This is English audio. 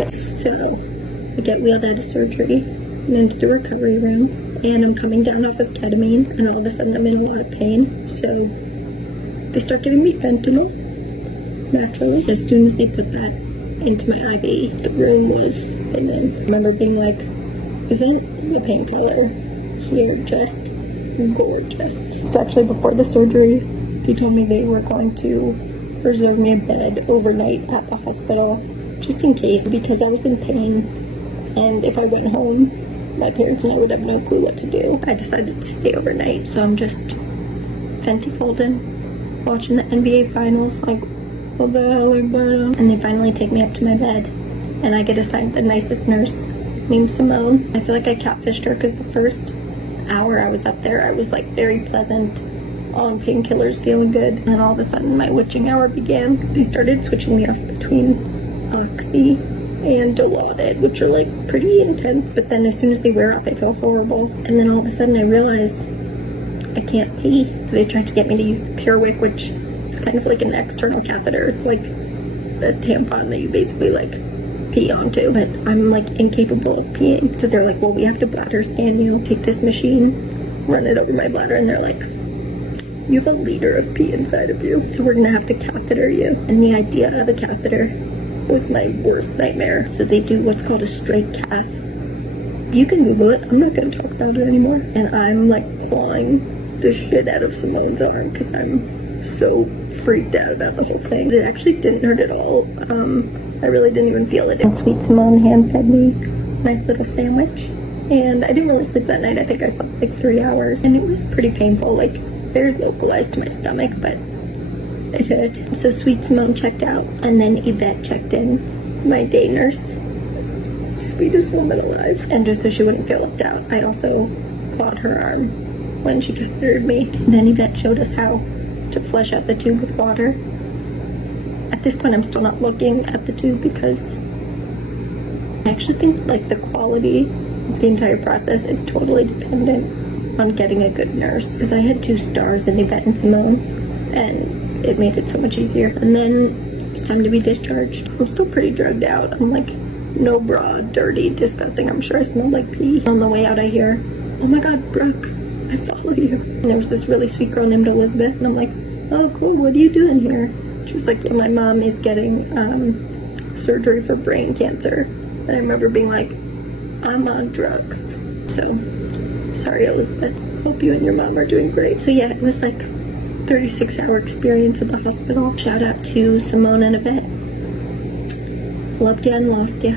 Okay, so I get wheeled out of surgery and into the recovery room, and I'm coming down off of ketamine, and all of a sudden I'm in a lot of pain. So they start giving me fentanyl naturally. As soon as they put that into my IV, the room was thinning. I remember being like, isn't the painkiller here just gorgeous? So actually before the surgery, they told me they were going to reserve me a bed overnight at the hospital, just in case, because I was in pain, and if I went home, my parents and I would have no clue what to do. I decided to stay overnight, so I'm just fenty folding, watching the NBA finals, like, what the hell are going on? And they finally take me up to my bed, and I get assigned the nicest nurse named Simone. I feel like I catfished her because the first hour I was up there, I was like very pleasant, on painkillers, feeling good. And then all of a sudden my witching hour began. They started switching me off between Oxy and Dilaudid, which are like pretty intense, but then as soon as they wear off I feel horrible. And then all of a sudden I realize I can't pee. So they tried to get me to use the PureWick, which is kind of like an external catheter. It's like a tampon that you basically like pee onto, but I'm like incapable of peeing. So they're like, well, we have to bladder scan you, take this machine, run it over my bladder, and they're like, you have a liter of pee inside of you, so we're gonna have to catheter you. And the idea of a catheter was my worst nightmare. So they do what's called a straight cath. You can Google it, I'm not gonna talk about it anymore. And I'm like clawing the shit out of Simone's arm because I'm so freaked out about the whole thing. It actually didn't hurt at all. I really didn't even feel it. And sweet Simone hand fed me a nice little sandwich. And I didn't really sleep that night. I think I slept like 3 hours. And it was pretty painful, like very localized to my stomach, but it hurt. So sweet Simone checked out, and then Yvette checked in, my day nurse. Sweetest woman alive. And just so she wouldn't feel left out, I also clawed her arm when she cathetered me. Then Yvette showed us how to flush out the tube with water. At this point, I'm still not looking at the tube because I actually think like the quality of the entire process is totally dependent on getting a good nurse, because I had 2 stars in Yvette and Simone, and it made it so much easier. And then it's time to be discharged. I'm still pretty drugged out. I'm like, no bra, dirty, disgusting. I'm sure I smell like pee. On the way out I hear, oh my god, Brooke, I follow you. And there was this really sweet girl named Elizabeth, and I'm like, oh cool, what are you doing here? She was like, yeah, my mom is getting surgery for brain cancer. And I remember being like, I'm on drugs. So sorry, Elizabeth. Hope you and your mom are doing great. So yeah, it was like 36-hour experience at the hospital. Shout out to Simone and Yvette. Loved ya and lost ya.